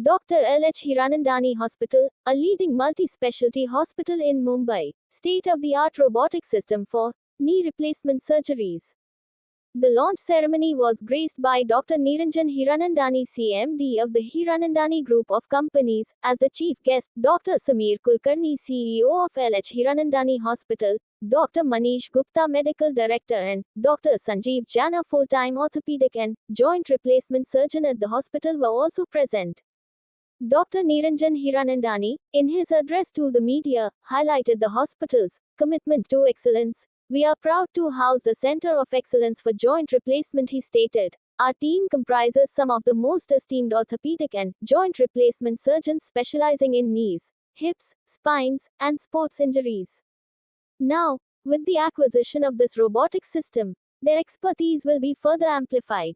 Dr. L.H. Hiranandani Hospital, a leading multi-specialty hospital in Mumbai, state-of-the-art robotic system for knee replacement surgeries. The launch ceremony was graced by Dr. Niranjan Hiranandani, CMD of the Hiranandani Group of Companies, as the chief guest, Dr. Sameer Kulkarni, CEO of LH Hiranandani Hospital, Dr. Manish Gupta, Medical Director, and Dr. Sanjeev Jana, full-time orthopedic and joint replacement surgeon at the hospital, were also present. Dr. Niranjan Hiranandani, in his address to the media, highlighted the hospital's commitment to excellence. We are proud to house the Center of Excellence for Joint Replacement, he stated. Our team comprises some of the most esteemed orthopedic and joint replacement surgeons specializing in knees, hips, spines, and sports injuries. Now, with the acquisition of this robotic system, their expertise will be further amplified.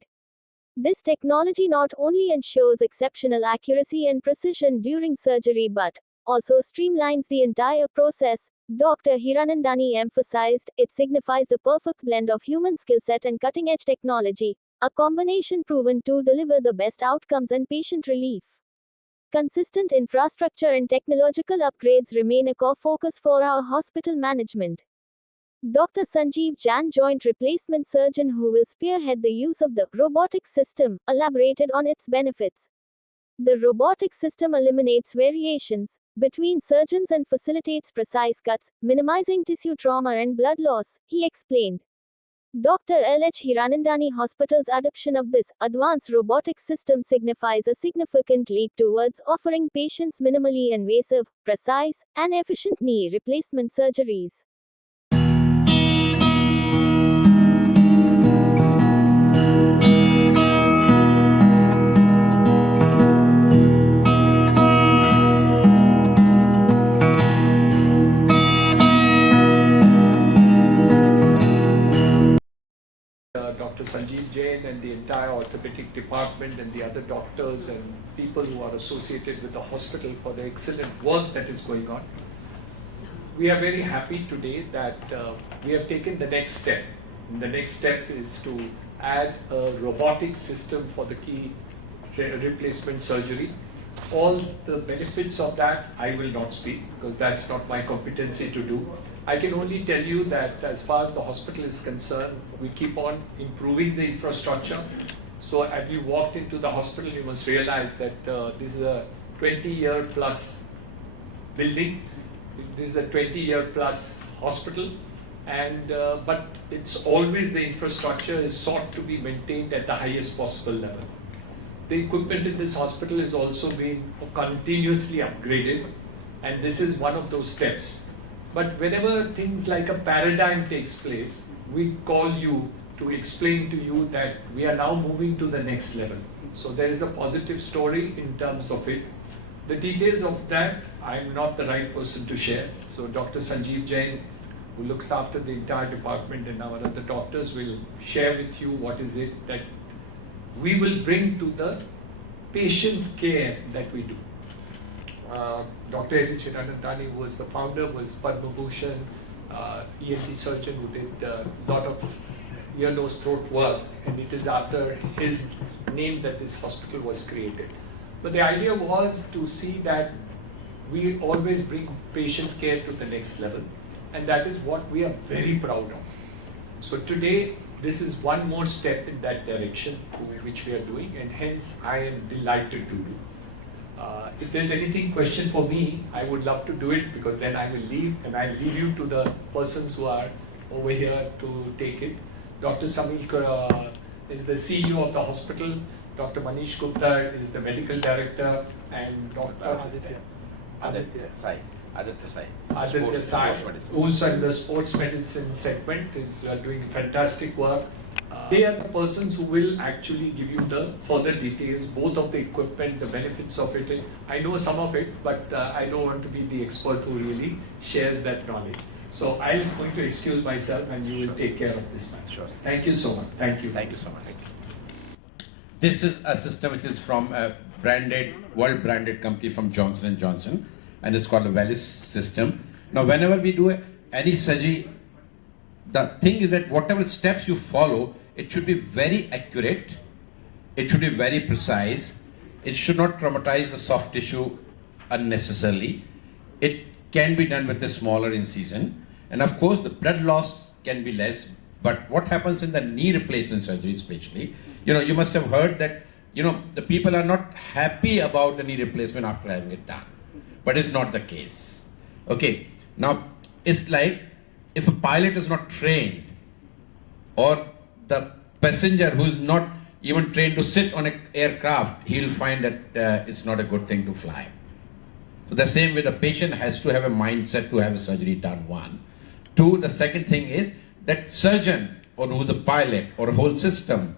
This technology not only ensures exceptional accuracy and precision during surgery but also streamlines the entire process. Dr. Hiranandani emphasized, it signifies the perfect blend of human skill set and cutting-edge technology, a combination proven to deliver the best outcomes and patient relief. Consistent infrastructure and technological upgrades remain a core focus for our hospital management. Dr. Sanjeev Jan, joint replacement surgeon who will spearhead the use of the robotic system, elaborated on its benefits. The robotic system eliminates variations between surgeons and facilitates precise cuts, minimizing tissue trauma and blood loss, he explained. Dr. L.H. Hiranandani Hospital's adoption of this advanced robotic system signifies a significant leap towards offering patients minimally invasive, precise, and efficient knee replacement surgeries. Dr. Sanjeev Jain and the entire orthopedic department and the other doctors and people who are associated with the hospital for the excellent work that is going on. We are very happy today that we have taken the next step. And the next step is to add a robotic system for the key replacement surgery. All the benefits of that I will not speak because that's not my competency to do. I can only tell you that as far as the hospital is concerned, we keep on improving the infrastructure. So as you walked into the hospital, you must realize that this is a 20-year plus building. This is a 20-year plus hospital. And but it's always the infrastructure is sought to be maintained at the highest possible level. The equipment in this hospital is also being continuously upgraded, and this is one of those steps. But whenever things like a paradigm takes place, we call you to explain to you that we are now moving to the next level. So there is a positive story in terms of it. The details of that, I'm not the right person to share. So Dr. Sanjeev Jain, who looks after the entire department, and our other doctors will share with you what is it that we will bring to the patient care that we do. Dr. L.H. Hiranandani, who was the founder, was Padma Bhushan, ENT surgeon who did a lot of ear, nose, throat work, and it is after his name that this hospital was created. But the idea was to see that we always bring patient care to the next level, and that is what we are very proud of. So today, this is one more step in that direction which we are doing, and hence I am delighted to do. If there's anything question for me, I would love to do it because then I will leave and I leave you to the persons who are over here to take it. Dr. Sameer is the CEO of the hospital. Dr. Manish Gupta is the medical director, and Dr. Aditya Sai, who's in the sports medicine segment, is doing fantastic work. They are the persons who will actually give you the further details, both of the equipment, the benefits of it. I know some of it, but I don't want to be the expert who really shares that knowledge. So I'm going to excuse myself and you will take care of this matter. Sure. Thank you so much. Thank you. Thank you so much. Thank you. This is a system which is from a world branded company from Johnson & Johnson, and it's called a Valis system. Now, whenever we do any surgery, the thing is that whatever steps you follow, it should be very accurate, it should be very precise, it should not traumatize the soft tissue unnecessarily. It can be done with a smaller incision. And of course, the blood loss can be less. But what happens in the knee replacement surgery especially, you must have heard that, the people are not happy about the knee replacement after having it done. But it's not the case. Okay, now it's like if a pilot is not trained, or the passenger who is not even trained to sit on an aircraft, he'll find that it's not a good thing to fly. So the same way the patient has to have a mindset to have a surgery done, one. Two, the second thing is that surgeon or who's a pilot or a whole system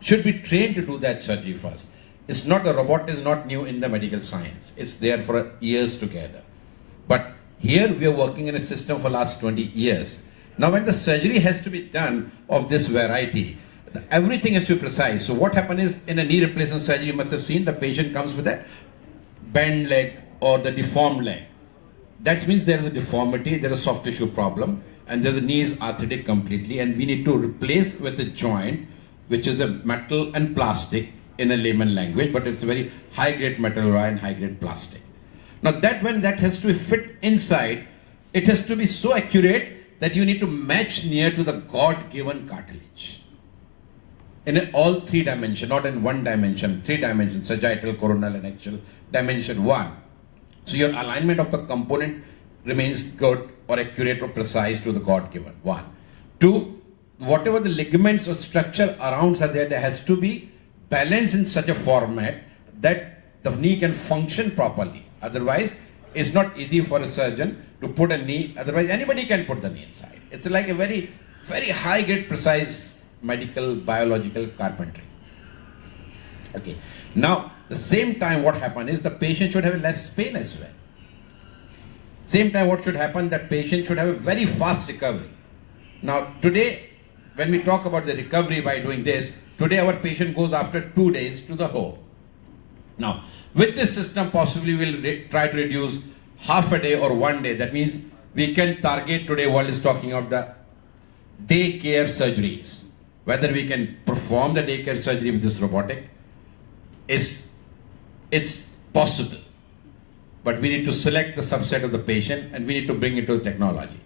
should be trained to do that surgery first. It's not, the robot is not new in the medical science. It's there for years together. But here we are working in a system for last 20 years. Now when the surgery has to be done of this variety, everything has to be precise. So what happened is in a knee replacement surgery, you must have seen the patient comes with a bent leg or the deformed leg. That means there is a deformity, there is a soft tissue problem, and there's a knee is arthritic completely, and we need to replace with a joint, which is a metal and plastic in a layman language, but it's a very high-grade metal alloy and high-grade plastic. Now that when that has to be fit inside, it has to be so accurate that you need to match near to the God-given cartilage. In all 3 dimensions, not in 1 dimension, 3 dimensions, sagittal, coronal, and axial, dimension 1. So your alignment of the component remains good or accurate or precise to the God-given, 1. 2, whatever the ligaments or structure around are there, there has to be balanced in such a format that the knee can function properly. Otherwise, it's not easy for a surgeon to put a knee, otherwise anybody can put the knee inside. It's like a very, very high-grade, precise medical, biological carpentry. Okay. Now, the same time what happens is the patient should have less pain as well. Same time what should happen, that patient should have a very fast recovery. Now, today, when we talk about the recovery by doing this, today our patient goes after 2 days to the home. Now, with this system, possibly we'll try to reduce half a day or 1 day. That means we can target, today world is talking of the daycare surgeries. Whether we can perform the daycare surgery with this robotic, it's possible. But we need to select the subset of the patient and we need to bring it to technology.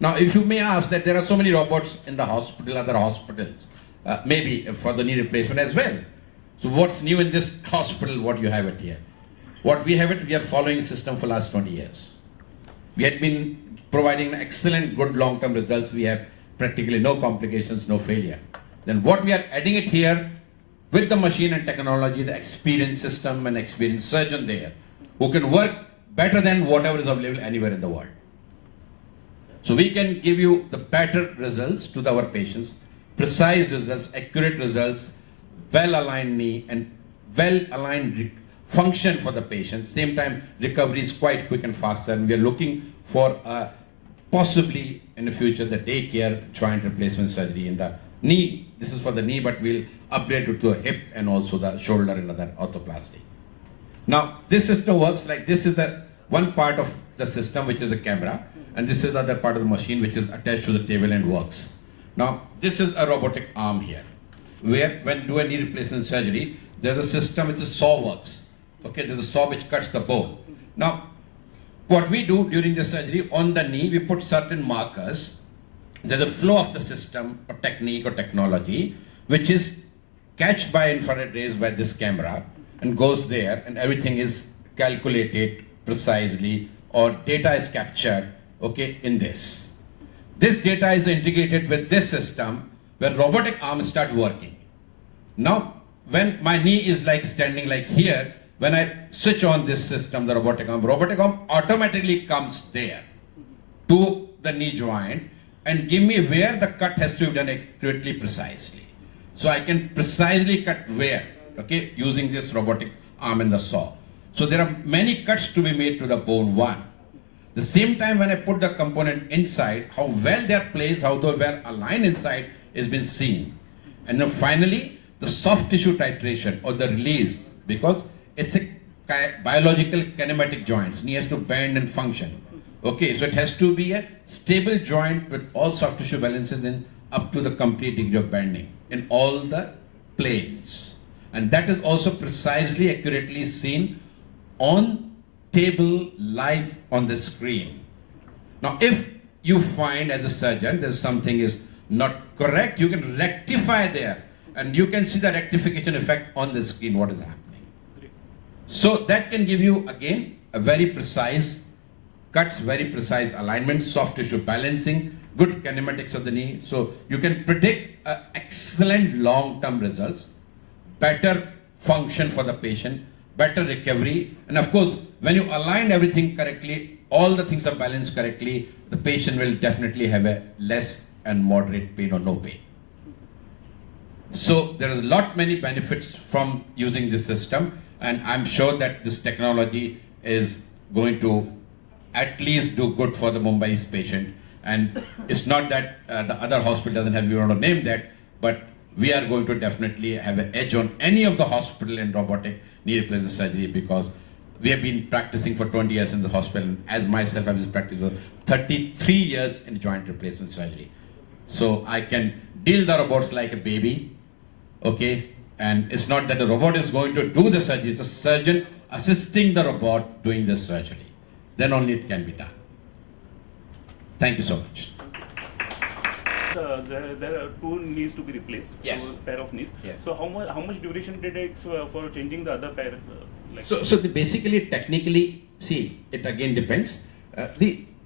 Now, if you may ask that there are so many robots in the hospital, other hospitals, maybe for the knee replacement as well. So what's new in this hospital, what you have it here? What we have it, we are following a system for last 20 years. We had been providing excellent, good long-term results. We have practically no complications, no failure. Then what we are adding it here with the machine and technology, the experienced system and experienced surgeon there, who can work better than whatever is available anywhere in the world. So we can give you the better results to our patients, precise results, accurate results, well-aligned knee and well-aligned function for the patient. Same time, recovery is quite quick and faster, and we are looking for possibly in the future the daycare joint replacement surgery in the knee. This is for the knee, but we'll upgrade it to a hip and also the shoulder and other orthoplasty. Now, this system works like this is the one part of the system, which is a camera, and this is the other part of the machine, which is attached to the table and works. Now, this is a robotic arm here, where when do a knee replacement surgery, there's a system which is saw works. Okay, there's a saw which cuts the bone. Now, what we do during the surgery on the knee, we put certain markers. There's a flow of the system or technique or technology, which is catched by infrared rays by this camera and goes there, and everything is calculated precisely, or data is captured, okay, in this. This data is integrated with this system where robotic arm starts working. Now, when my knee is like standing like here, when I switch on this system, the robotic arm automatically comes there to the knee joint and give me where the cut has to be done accurately, precisely. So I can precisely cut where, okay, using this robotic arm and the saw. So there are many cuts to be made to the bone, one. The same time when I put the component inside, how well they are placed, how they were aligned inside is been seen. And then finally, the soft tissue titration or the release, because it's a biological kinematic joint. Knee has to bend and function. Okay, so it has to be a stable joint with all soft tissue balances in up to the complete degree of bending in all the planes. And that is also precisely accurately seen on table live on the screen. Now, if you find as a surgeon there's something is not correct, you can rectify there and you can see the rectification effect on the screen, what is happening. So that can give you again a very precise cuts, very precise alignment, soft tissue balancing, good kinematics of the knee. So you can predict excellent long-term results, better function for the patient, better recovery. And of course, when you align everything correctly, all the things are balanced correctly, the patient will definitely have a less and moderate pain or no pain. So there is a lot many benefits from using this system, and I'm sure that this technology is going to at least do good for the Mumbai's patient. And it's not that the other hospital doesn't have, we want to name that, but we are going to definitely have an edge on any of the hospital in robotic knee replacement surgery, because we have been practicing for 20 years in the hospital, and as myself I was practicing for 33 years in joint replacement surgery. So I can deal the robots like a baby, okay? And it's not that the robot is going to do the surgery, it's a surgeon assisting the robot doing the surgery. Then only it can be done. Thank you so much. There are two knees to be replaced. Yes. So pair of knees. Yes. So how much duration did it take for changing the other pair? Basically, technically, see, it again depends.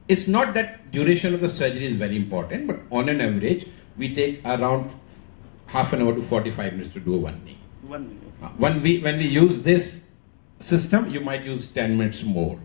It's not that duration of the surgery is very important, but on an average, we take around half an hour to 45 minutes to do one knee. 1 minute. When we use this system, you might use 10 minutes more,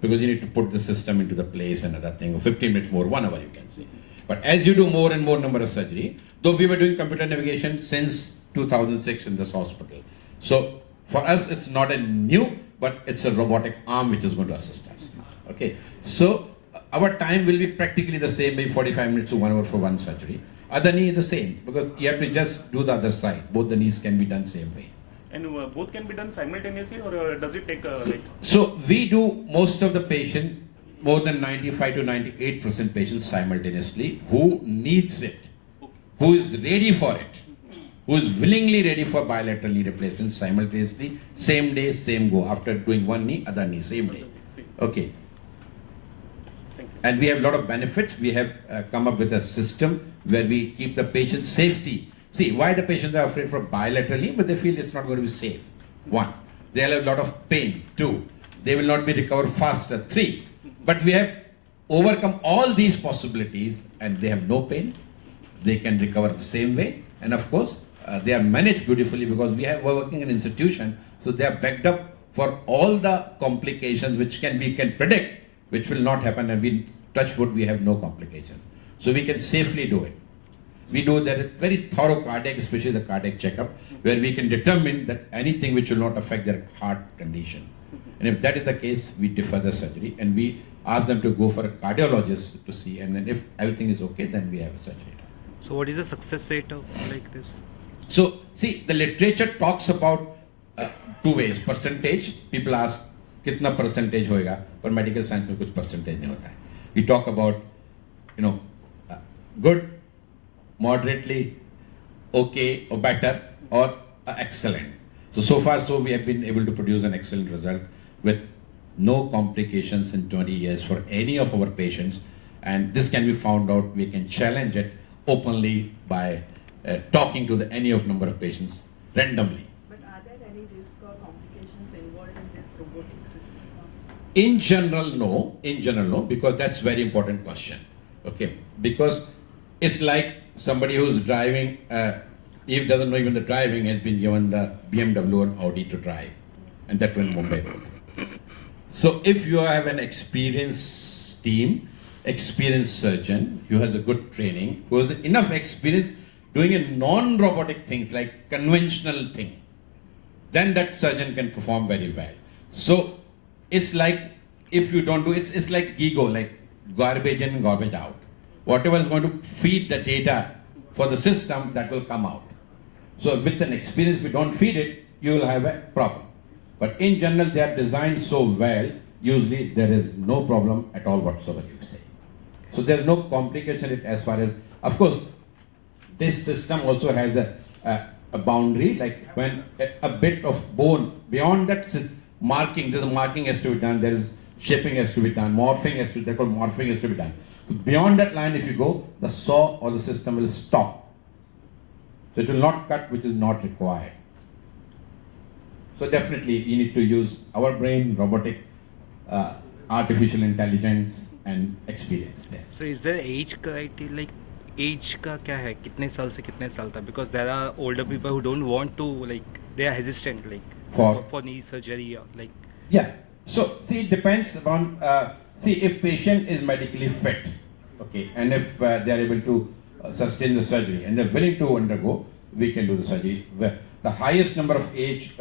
because you need to put the system into the place and other thing, or 15 minutes more, 1 hour you can say. But as you do more and more number of surgery, though we were doing computer navigation since 2006 in this hospital. So for us, it's not a new, but it's a robotic arm which is going to assist us. Okay, so our time will be practically the same, maybe 45 minutes to 1 hour for one surgery. Other knee is the same, because you have to just do the other side. Both the knees can be done same way. And both can be done simultaneously, or does it take like? So we do most of the patient, more than 95 to 98% patients simultaneously, who needs it, who is ready for it, who is willingly ready for bilateral knee replacement simultaneously, same day, same go. After doing one knee, other knee, same day. Okay. And we have a lot of benefits. We have come up with a system where we keep the patient's safety. See, why the patients are afraid for bilateral knee, but they feel it's not going to be safe. 1, they'll have a lot of pain. 2, they will not be recovered faster. 3, but we have overcome all these possibilities, and they have no pain. They can recover the same way. And of course, they are managed beautifully, because we're working in an institution, so they are backed up for all the complications which we can predict, which will not happen, and we touch wood, we have no complications. So we can safely do it. We do that very thorough cardiac, especially the cardiac checkup, where we can determine that anything which will not affect their heart condition. And if that is the case, we defer the surgery, and we ask them to go for a cardiologist to see, and then if everything is okay, then we have a surgery. So what is the success rate of like this? So see, the literature talks about 2 ways. Percentage, people ask, kitna percentage hoega, but medical science mein kuch percentage nahi hota hai. We talk about, good, moderately, okay, or better, or excellent. So far, we have been able to produce an excellent result with no complications in 20 years for any of our patients. And this can be found out, we can challenge it openly by talking to any of number of patients randomly. But are there any risk or complications involved in this robotic system? In general, no, because that's very important question. Okay, because it's like somebody who's driving, if doesn't know even the driving, has been given the BMW and Audi to drive, and that in Mumbai road. So if you have an experienced team, experienced surgeon, who has a good training, who has enough experience doing a non-robotic things like conventional thing, then that surgeon can perform very well. So it's like, if you don't do, it's like GIGO, like garbage in, garbage out. Whatever is going to feed the data for the system, that will come out. So with an experience, if you don't feed it, you will have a problem. But in general, they are designed so well, usually there is no problem at all whatsoever, you say. So there's no complication as far as, of course, this system also has a a boundary, like when a bit of bone beyond that marking, there's a marking has to be done, there is shaping has to be done, morphing has to be, they're called morphing has to be done. So beyond that line, if you go, the saw or the system will stop. So it will not cut, which is not required. So definitely you need to use our brain, robotic, artificial intelligence and experience there. So is there age criteria, like age का क्या है, कितने साल से कितने साल तक? Because there are older people who don't want to, like they are hesitant, like for knee surgery, or like. Yeah. So see, it depends upon. See, if patient is medically fit, okay, and if they are able to sustain the surgery and they're willing to undergo, we can do the surgery. The highest number of age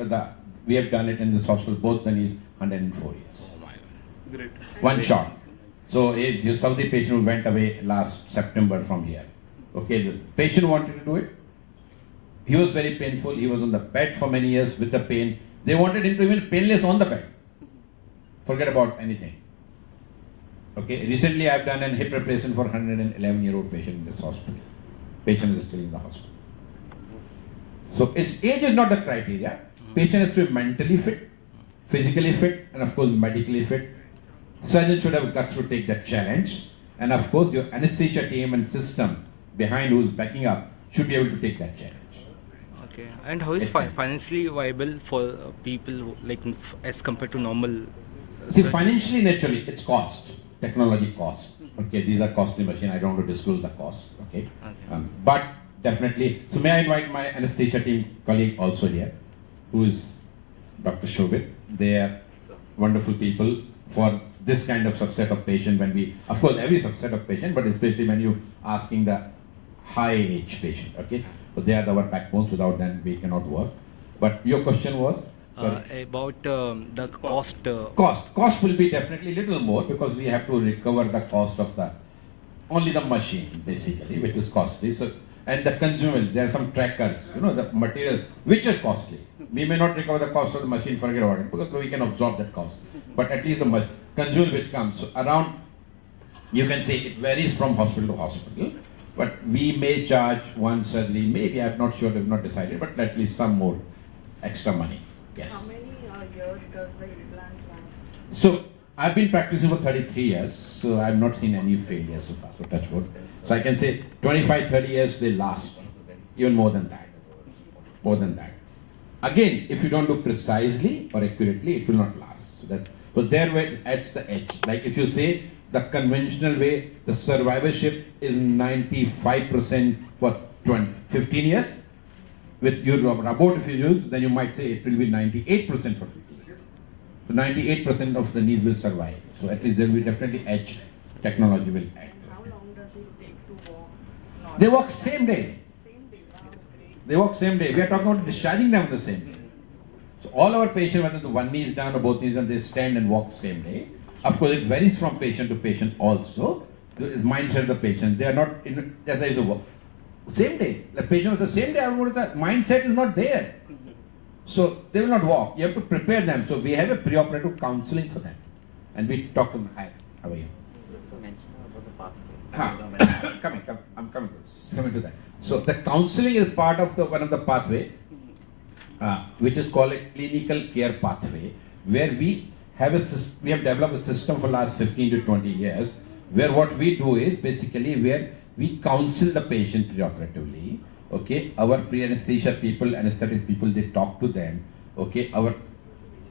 we have done it in this hospital, both the knees, 104 years. Great. One shot. So is your Saudi patient who went away last September from here. Okay, the patient wanted to do it. He was very painful. He was on the bed for many years with the pain. They wanted him to even painless on the bed. Forget about anything. Okay, recently I've done a hip replacement for a 111-year-old patient in this hospital. Patient is still in the hospital. So its age is not the criteria. Patient has to be mentally fit, physically fit, and of course medically fit. Surgeon should have guts to take that challenge, and of course your anesthesia team and system behind who's backing up should be able to take that challenge. Okay, and how is financially viable for people like as compared to normal? See, financially, naturally, it's cost, technology cost. Okay, these are costly machines. I don't want to disclose the cost. Okay, but definitely. So may I invite my anesthesia team colleague also here, who is Dr. Shobit. They are wonderful people for this kind of subset of patient. When we, of course, every subset of patient, but especially when you asking the high age patient. Okay, so they are our backbones. Without them, we cannot work. But your question was. About the cost. Cost will be definitely little more because we have to recover the cost of only the machine basically, which is costly. So and the consumable, there are some trackers, the material which are costly. We may not recover the cost of the machine, forget about it, because we can absorb that cost. But at least the consumable which comes, so around, you can say it varies from hospital to hospital. But we may charge one surgery, maybe I'm not sure, we've not decided, but at least some more extra money. Yes. How many years does the implant last? So I've been practicing for 33 years, so I've not seen any failures so far, so touch wood. So I can say 25, 30 years they last, even more than that. More than that. Again, if you don't do precisely or accurately, it will not last. So there where it adds the edge. Like if you say the conventional way, the survivorship is 95% for 15 years. With your robot, if you use, then you might say it will be 98% for 15 years. So 98% of the knees will survive. So at least there will be definitely edge. Technology will add. How long does it take to walk? They walk same day. Same day. Wow, great. They walk same day. We are talking about discharging them the same day. So all our patients, whether the one knee is down or both knees down, they stand and walk same day. Of course, it varies from patient to patient also. The mindset of the patient. They are not in, as I say, same day. The patient was the same day. The mindset is not there. So they will not walk. You have to prepare them. So we have a preoperative counseling for them. And we talk to them. Hi, how are you? So mention about the pathway. I'm coming to that. So the counseling is part of one of the pathway, which is called a clinical care pathway, where we have developed a system for last 15 to 20 years, where what we do is basically where we counsel the patient preoperatively. Okay, our pre-anesthesia people, anesthetics people, they talk to them. Okay, our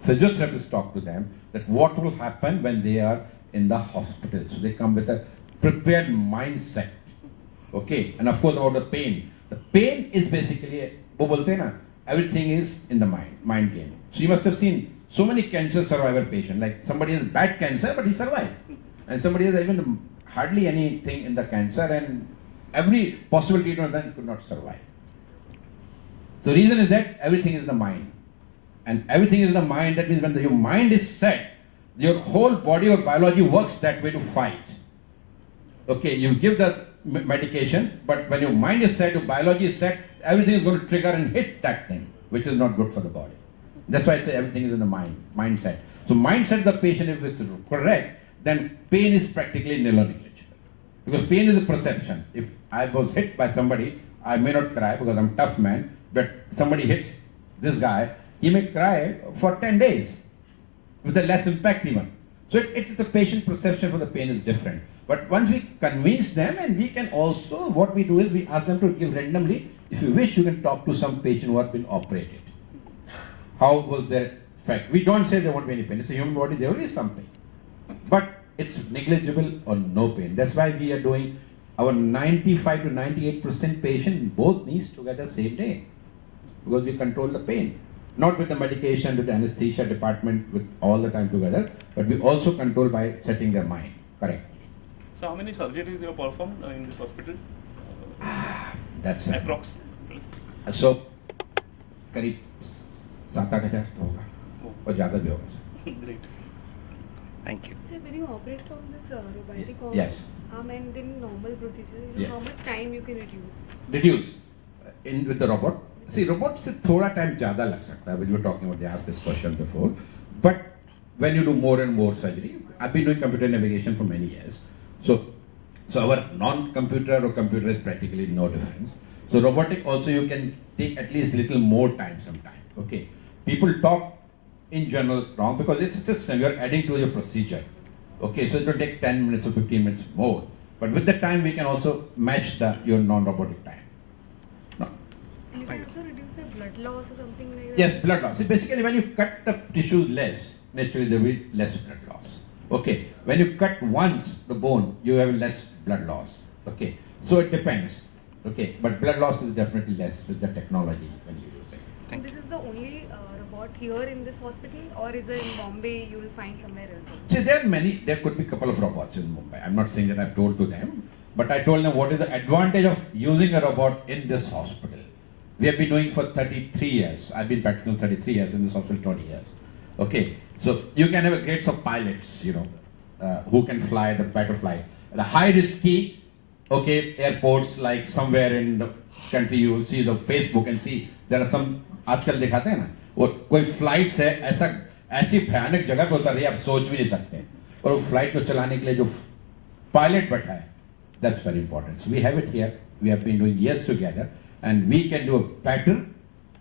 physiotherapists talk to them that what will happen when they are in the hospital. So they come with a prepared mindset. Okay, and of course about the pain. The pain is basically, everything is in the mind game. So you must have seen so many cancer survivor patients, like somebody has bad cancer but he survived, and somebody has even hardly anything in the cancer and every possible treatment then could not survive. So the reason is that everything is in the mind, and everything is in the mind. That means when your mind is set, your whole body or biology works that way to fight. Okay, you give the medication, but when your mind is set, your biology is set, everything is going to trigger and hit that thing, which is not good for the body. That's why I say everything is in the mindset. So mindset of the patient, if it's correct, then pain is practically nil or negligible. Because pain is a perception. If I was hit by somebody, I may not cry because I'm a tough man, But somebody hits this guy, he may cry for 10 days with a less impact even. So it's the patient perception for the pain is different. But once we convince them, and we can also, what we do is we ask them to give randomly, if you wish, you can talk to some patient who have been operated. How was their effect? We don't say there won't be any pain. It's a human body, there will be some pain. But it's negligible or no pain. That's why we are doing our 95 to 98% patient in both knees together same day. Because we control the pain. Not with the medication, with the anesthesia department, with all the time together, but we also control by setting their mind correctly. So how many surgeries you have performed in this hospital? That's Approx. So, करीब 7-8 हज़ार तो होगा, और ज़्यादा भी होगा. Great. Thank you. So when you operate from this robotic Yes. arm and then normal procedure, Yeah. how much time you can reduce? Reduce in with the robot. See, robot से थोड़ा time ज़्यादा लग सकता है. When you were talking about, they asked this question before. But when you do more and more surgery, I've been doing computer navigation for many years. So our non-computer or computer is practically no difference. So robotic also you can take at least little more time sometime. Okay. People talk in general wrong because it's a system. You're adding to your procedure. Okay. So it will take 10 minutes or 15 minutes more. But with the time we can also match your non-robotic time. No. And you can also reduce the blood loss or something like that? Yes, blood loss. See, basically, when you cut the tissue less, naturally there will be less blood loss. Okay. When you cut once the bone, you have less blood loss. Okay. So it depends. Okay. But blood loss is definitely less with the technology when you use it. And this is the only robot here in this hospital, or is it in Bombay you will find somewhere else also? See, there could be a couple of robots in Mumbai. I'm not saying that I've told to them, but I told them what is the advantage of using a robot in this hospital. We have been doing for 33 years. I've been practicing 33 years, in this hospital 20 years. Okay, so you can have a grades of pilots, who can fly the better flight. The high risky, okay, airports like somewhere in the country, you see the Facebook and see there are some, आजकल दिखाते हैं ना, वो कोई flight से ऐसी भयानक जगह पे उतर रही है आप सोच भी नहीं सकते, और वो फ्लाइट को चलाने के लिए जो पायलट बैठा है, that's very important. So we have it here. We have been doing years together, and we can do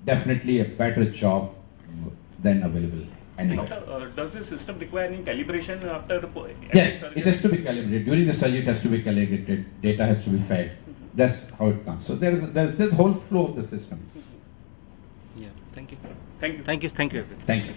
definitely a better job than available anywhere. Doctor, does this system require any calibration after? Yes, surgery? it has to be calibrated. During the surgery, it has to be calibrated. Data has to be fed. That's how it comes. So there's the whole flow of the system. Yeah. Thank you. Thank you. Thank you. Thank you. Thank you.